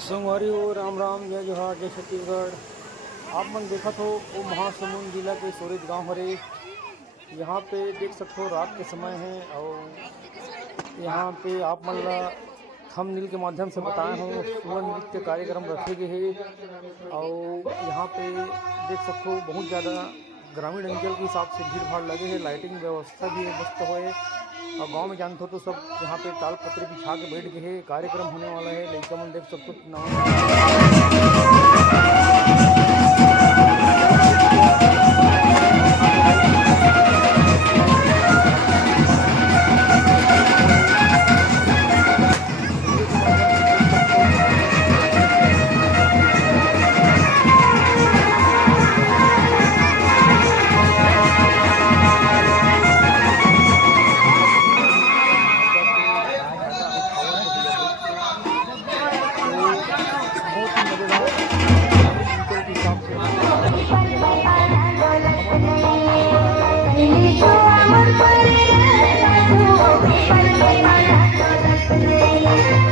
संगवारी हो राम राम जय जोहार जय छत्तीसगढ़। आप मन देखत हो वो महासमुंद जिला के सूरज गांव हरे। यहाँ पे देख सकते हो रात के समय है और यहाँ पे आप मन ला थंबनेल के माध्यम से बताए हो सुवन नृत्य कार्यक्रम रखे गए है। और यहाँ पे देख सकते हो बहुत ज़्यादा ग्रामीण अंचल के हिसाब से भीड़ भाड़ लगे है। लाइटिंग व्यवस्था भी मस्त होए और गांव में जानते हो तो सब यहाँ पे ताल पत्र बिछा के बैठ गए है। कार्यक्रम होने वाला है। लड़का मन देख सकते हो Thank you.